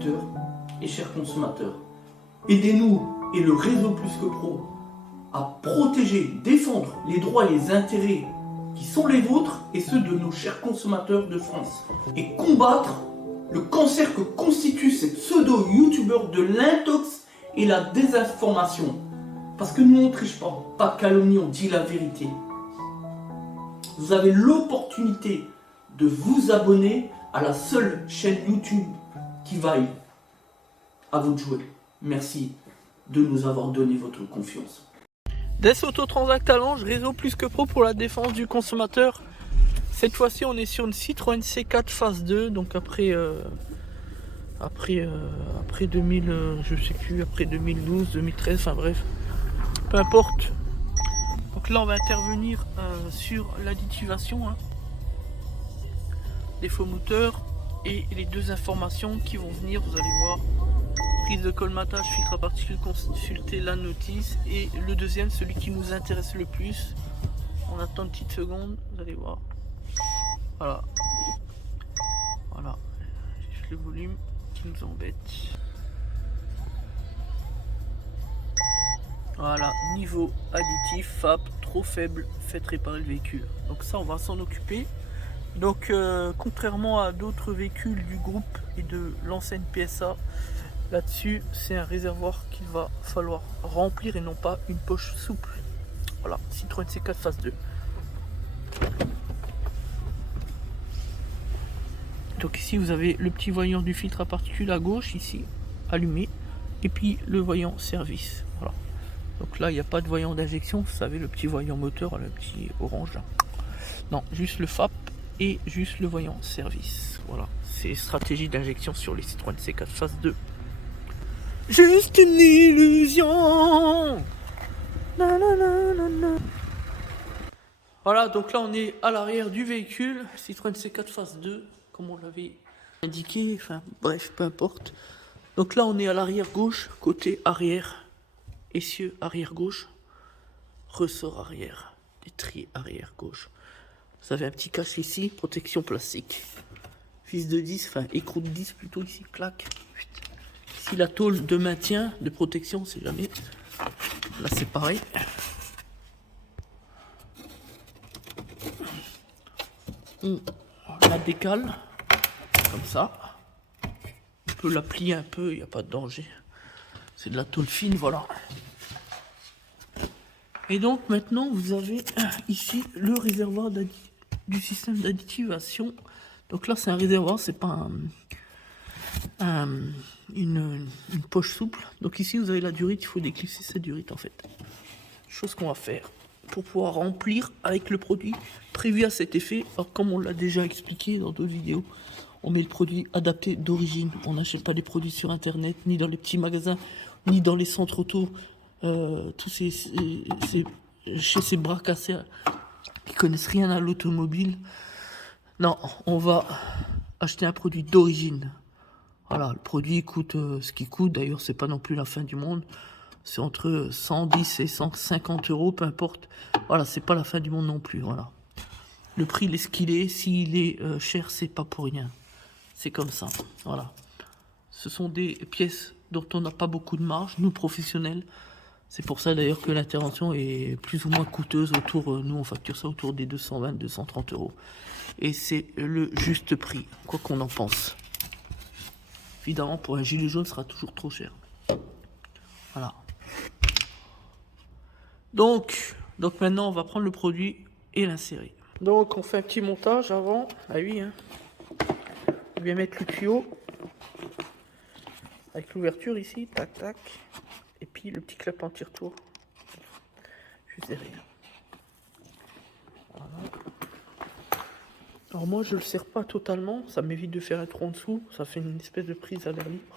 auditeurs et chers consommateurs, aidez-nous et le réseau Plus que Pro à protéger, défendre les droits et les intérêts qui sont les vôtres et ceux de nos chers consommateurs de France et combattre le cancer que constitue ces pseudo-youtubeurs de l'intox et la désinformation. Parce que nous on ne triche pas de calomnie, on dit la vérité. Vous avez l'opportunité de vous abonner à la seule chaîne YouTube qui vaille. À vous de jouer. Merci de nous avoir donné votre confiance. Des Autotransact Talange, réseau Plus que Pro pour la défense du consommateur. Cette fois-ci, on est sur une Citroën C4 phase 2, donc après 2000, je sais plus, après 2012, 2013, enfin bref, peu importe. Donc là, on va intervenir sur l'additivation, des faux moteurs et les deux informations qui vont venir, vous allez voir. Prise de colmatage, filtre à particules, consultez la notice. Et le deuxième, celui qui nous intéresse le plus. On attend une petite seconde, vous allez voir. Voilà. Voilà. Juste le volume qui nous embête. Voilà. Niveau additif, FAP, trop faible, faites réparer le véhicule. Donc ça, on va s'en occuper. Donc, contrairement à d'autres véhicules du groupe et de l'enseigne PSA, là-dessus, c'est un réservoir qu'il va falloir remplir et non pas une poche souple. Voilà, Citroën C4 phase 2. Donc ici, vous avez le petit voyant du filtre à particules à gauche, ici, allumé. Et puis le voyant service. Voilà. Donc là, il n'y a pas de voyant d'injection. Vous savez, le petit voyant moteur, le petit orange là. Non, juste le FAP et juste le voyant service. Voilà, c'est stratégie d'injection sur les Citroën C4 phase 2. Juste une illusion. Na, na, na, na, na. Voilà, donc là on est à l'arrière du véhicule, Citroën C4 phase 2, comme on l'avait indiqué, enfin bref, peu importe. Donc là on est à l'arrière gauche, côté arrière, essieu arrière gauche, ressort arrière, étrier arrière gauche. Vous avez un petit cache ici, protection plastique. Vis de 10, enfin écrou de 10 plutôt ici, clac. Ici la tôle de maintien, de protection, c'est jamais. Là c'est pareil. On la décale, comme ça. On peut la plier un peu, il n'y a pas de danger. C'est de la tôle fine, voilà. Et donc maintenant vous avez ici le réservoir du système d'additivation. Donc là c'est un réservoir, c'est pas une poche souple. Donc ici vous avez la durite, il faut déclisser cette durite en fait. Chose qu'on va faire pour pouvoir remplir avec le produit prévu à cet effet. Alors comme on l'a déjà expliqué dans d'autres vidéos, on met le produit adapté d'origine. On n'achète pas des produits sur internet, ni dans les petits magasins, ni dans les centres auto. Chez ces bras cassés qui connaissent rien à l'automobile. Non, on va acheter un produit d'origine. Voilà, le produit coûte ce qu'il coûte. D'ailleurs, c'est pas non plus la fin du monde. C'est entre 110 et 150 euros, peu importe. Voilà, c'est pas la fin du monde non plus. Voilà. Le prix, il est ce qu'il est. S'il est cher, c'est pas pour rien. C'est comme ça. Voilà. Ce sont des pièces dont on n'a pas beaucoup de marge, nous professionnels. C'est pour ça d'ailleurs que l'intervention est plus ou moins coûteuse. Nous, on facture ça autour des 220, 230 euros. Et c'est le juste prix, quoi qu'on en pense. Évidemment, pour un gilet jaune, ce sera toujours trop cher. Voilà. Donc maintenant, on va prendre le produit et l'insérer. Donc, on fait un petit montage avant. Ah oui, hein. On vient mettre le tuyau avec l'ouverture ici, tac, tac. Et puis le petit clap anti-retour. Juste derrière. Voilà. Alors moi, je le serre pas totalement. Ça m'évite de faire un trou en dessous. Ça fait une espèce de prise à l'air libre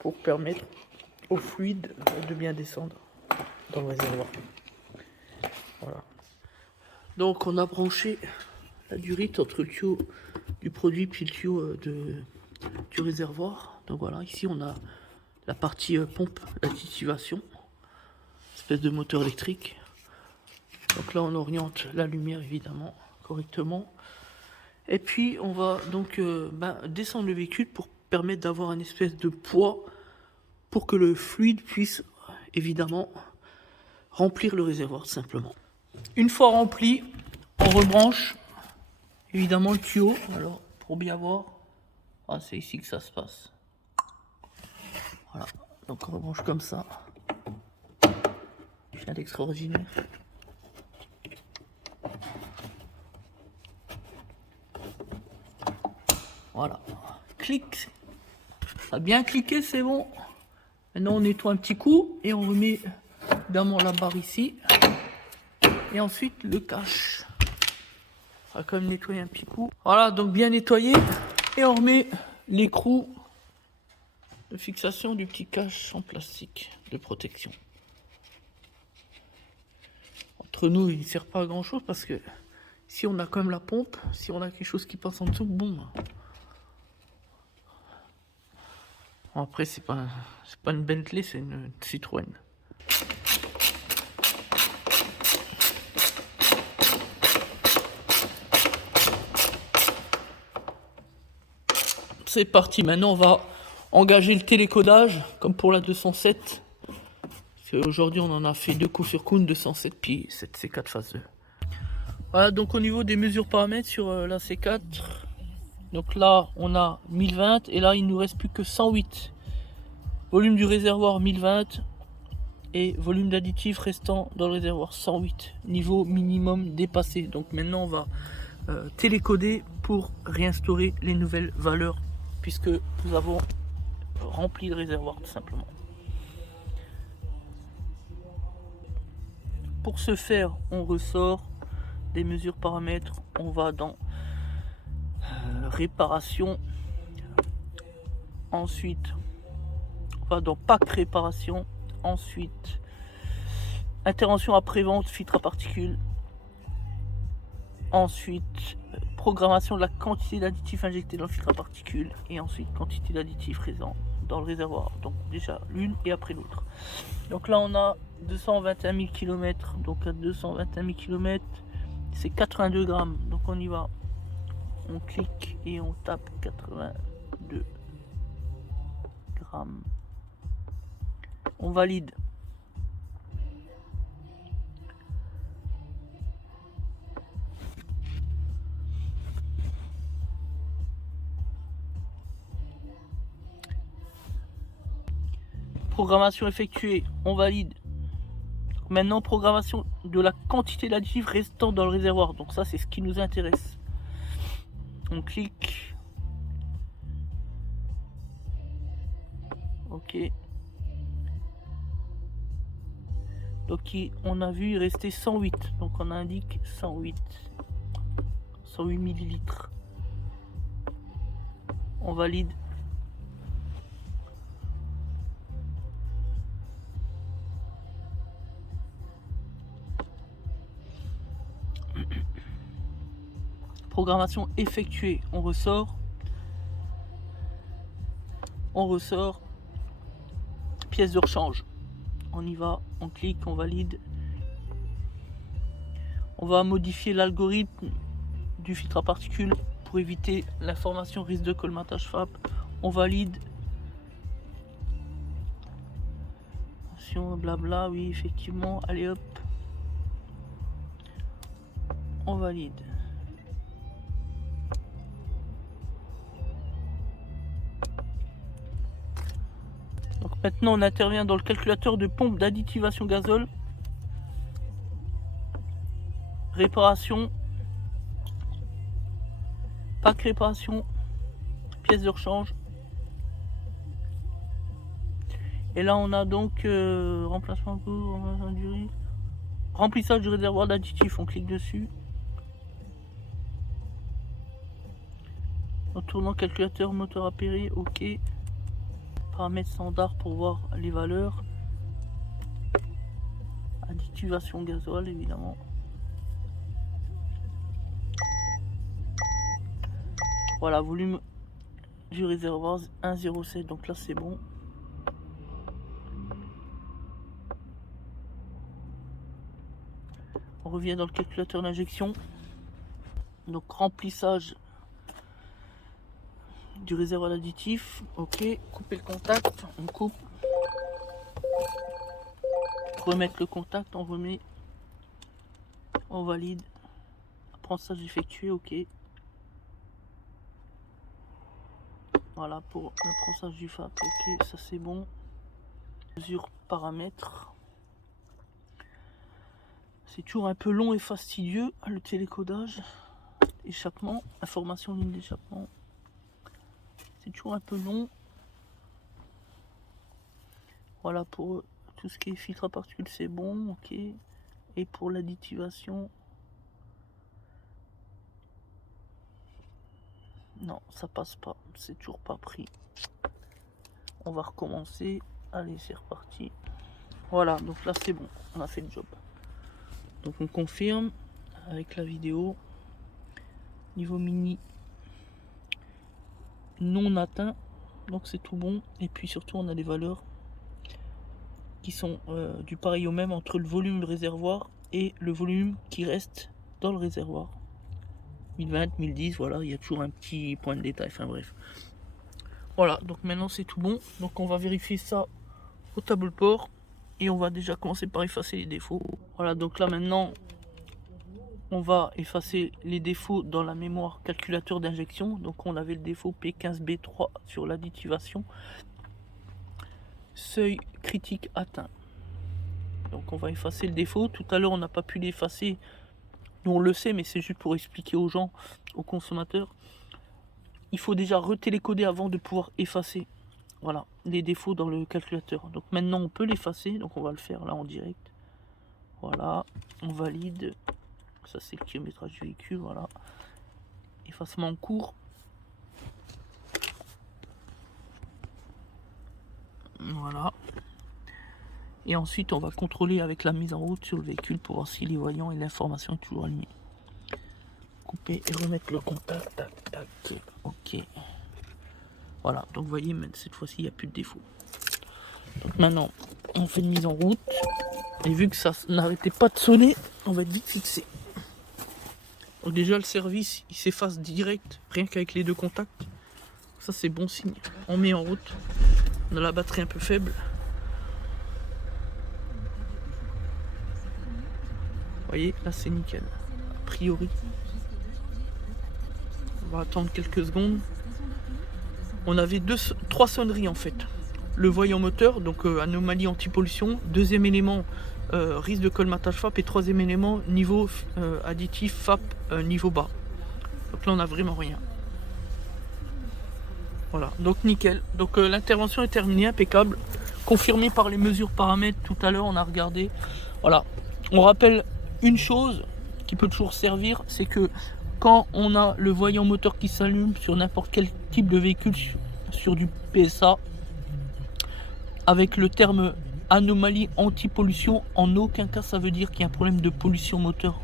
pour permettre au fluide de bien descendre dans le réservoir. Voilà. Donc on a branché la durite entre le tuyau du produit puis le tuyau du réservoir. Donc voilà, ici on a la partie pompe d'additivation, espèce de moteur électrique. Donc là on oriente la lumière évidemment correctement. Et puis on va donc descendre le véhicule pour permettre d'avoir une espèce de poids pour que le fluide puisse évidemment remplir le réservoir tout simplement. Une fois rempli, on rebranche évidemment le tuyau. Alors pour bien voir, c'est ici que ça se passe. Voilà, donc on rebranche comme ça. Je viens d'extraordinaire. Voilà, clic, ça a bien cliqué, c'est bon. Maintenant on nettoie un petit coup et on remet évidemment la barre ici. Et ensuite le cache. On va quand même nettoyer un petit coup. Voilà, donc bien nettoyé. Et on remet l'écrou de fixation du petit cache en plastique de protection. Entre nous, il ne sert pas à grand chose parce que si on a quand même la pompe, si on a quelque chose qui passe en dessous, bon. Après, c'est pas une Bentley, c'est une Citroën. C'est parti, maintenant on va engager le télécodage comme pour la 207. Aujourd'hui on en a fait 2 coups sur Kuhn, 207 puis 7 C4 phase 2. Voilà, donc au niveau des mesures paramètres sur la C4, donc là on a 1020 et là il nous reste plus que 108. Volume du réservoir 1020 et volume d'additif restant dans le réservoir 108. Niveau minimum dépassé. Donc maintenant on va télécoder pour réinstaurer les nouvelles valeurs puisque nous avons rempli le réservoir tout simplement. Pour ce faire, on ressort des mesures paramètres, on va dans réparation, ensuite on va dans pack réparation, ensuite intervention après-vente, filtre à particules, ensuite programmation de la quantité d'additifs injectés dans le filtre à particules et ensuite quantité d'additifs présents dans le réservoir. Donc déjà l'une et après l'autre. Donc là on a 221 000 km, donc à 221 000 km c'est 82 grammes. Donc on y va, on clique et on tape 82 grammes. On valide. Programmation effectuée, on valide. Maintenant, programmation de la quantité d'additifs restant dans le réservoir. Donc ça, c'est ce qui nous intéresse. On clique. Ok. Donc on a vu il restait 108. Donc on indique 108 millilitres. On valide. Programmation effectuée, on ressort. Pièce de rechange. On y va, on clique, on valide. On va modifier l'algorithme du filtre à particules pour éviter l'information risque de colmatage FAP. On valide. Attention, blabla, oui, effectivement. Allez hop. On valide. Donc maintenant on intervient dans le calculateur de pompe d'additivation gazole. Réparation. Pack réparation. Pièce de rechange. Et là on a donc remplacement pour remplissage du réservoir d'additifs. On clique dessus. En tournant calculateur moteur appairé, ok. Paramètres standard pour voir les valeurs. Additivation gasoil évidemment. Voilà, volume du réservoir 1,07, donc là c'est bon. On revient dans le calculateur d'injection. Donc remplissage du réservoir d'additif. Ok, couper le contact, on coupe. Remettre le contact, on remet. On valide. Apprentissage effectué, ok. Voilà pour l'apprentissage du FAP, ok, ça c'est bon. Mesure paramètres. C'est toujours un peu long et fastidieux le télécodage. Échappement, information ligne d'échappement. C'est toujours un peu long. Voilà pour tout ce qui est filtre à particules, c'est bon, ok. Et pour l'additivation, non, ça passe pas, c'est toujours pas pris. On va recommencer. Allez, c'est reparti. Voilà, donc là c'est bon, on a fait le job. Donc on confirme avec la vidéo. Niveau mini non atteint, donc c'est tout bon. Et puis surtout on a des valeurs qui sont du pareil au même entre le volume du réservoir et le volume qui reste dans le réservoir. 1020, 1010, voilà, il y a toujours un petit point de détail, enfin bref. Voilà, donc maintenant c'est tout bon. Donc on va vérifier ça au tableau de bord et on va déjà commencer par effacer les défauts. Voilà, donc là maintenant on va effacer les défauts dans la mémoire calculateur d'injection. Donc on avait le défaut P15B3 sur l'additivation. Seuil critique atteint. Donc on va effacer le défaut. Tout à l'heure on n'a pas pu l'effacer. Nous on le sait, mais c'est juste pour expliquer aux gens, aux consommateurs. Il faut déjà retélécoder avant de pouvoir effacer, voilà, les défauts dans le calculateur. Donc maintenant on peut l'effacer. Donc on va le faire là en direct. Voilà, on valide. Ça c'est le kilométrage du véhicule, voilà. Effacement en cours. Voilà. Et ensuite on va contrôler avec la mise en route sur le véhicule pour voir si les voyants et l'information est toujours alignée. Couper et remettre le contact. Tac, tac. Ok. Voilà, donc vous voyez, cette fois-ci il n'y a plus de défaut. Donc maintenant on fait une mise en route. Et vu que ça n'arrêtait pas de sonner, on va vite fixer. Donc déjà le service il s'efface direct, rien qu'avec les deux contacts. Ça c'est bon signe. On met en route. On a la batterie un peu faible. Vous voyez, là c'est nickel. A priori. On va attendre quelques secondes. On avait trois sonneries en fait. Le voyant moteur, donc anomalie anti-pollution. Deuxième élément, risque de colmatage FAP. Et troisième élément, niveau additif FAP niveau bas. Donc là on n'a vraiment rien. Voilà, donc nickel. Donc l'intervention est terminée, impeccable. Confirmé par les mesures paramètres tout à l'heure, on a regardé. Voilà, on rappelle une chose qui peut toujours servir, c'est que quand on a le voyant moteur qui s'allume sur n'importe quel type de véhicule sur du PSA, avec le terme anomalie anti-pollution, en aucun cas ça veut dire qu'il y a un problème de pollution moteur.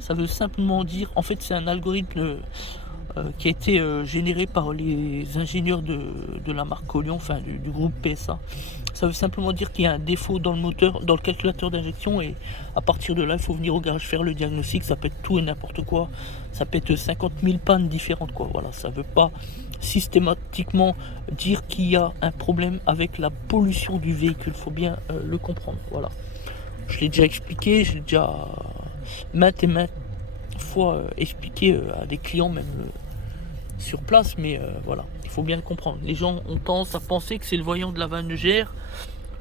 Ça veut simplement dire, en fait c'est un algorithme qui a été généré par les ingénieurs de la marque Colion, enfin du groupe PSA. Ça veut simplement dire qu'il y a un défaut dans le moteur, dans le calculateur d'injection, et à partir de là il faut venir au garage faire le diagnostic. Ça peut être tout et n'importe quoi, ça peut être 50 000 pannes différentes quoi. Voilà, ça veut pas systématiquement dire qu'il y a un problème avec la pollution du véhicule, faut bien le comprendre. Voilà, je l'ai déjà expliqué, j'ai déjà maintes et maintes fois expliqué à des clients même sur place, mais voilà, il faut bien le comprendre. Les gens ont tendance à penser que c'est le voyant de la Vangère,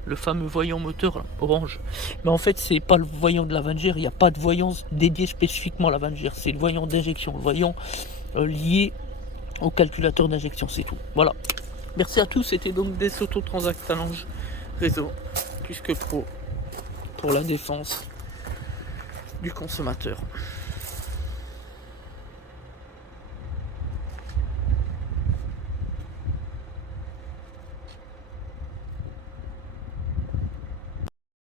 le fameux voyant moteur là, orange, mais en fait c'est pas le voyant de la Vangère. Il n'y a pas de voyant dédié spécifiquement à la Vangère, c'est le voyant d'injection, le voyant lié au calculateur d'injection, c'est tout. Voilà, merci à tous. C'était donc des Soto Transact Talange réseau plus que pro pour la défense du consommateur.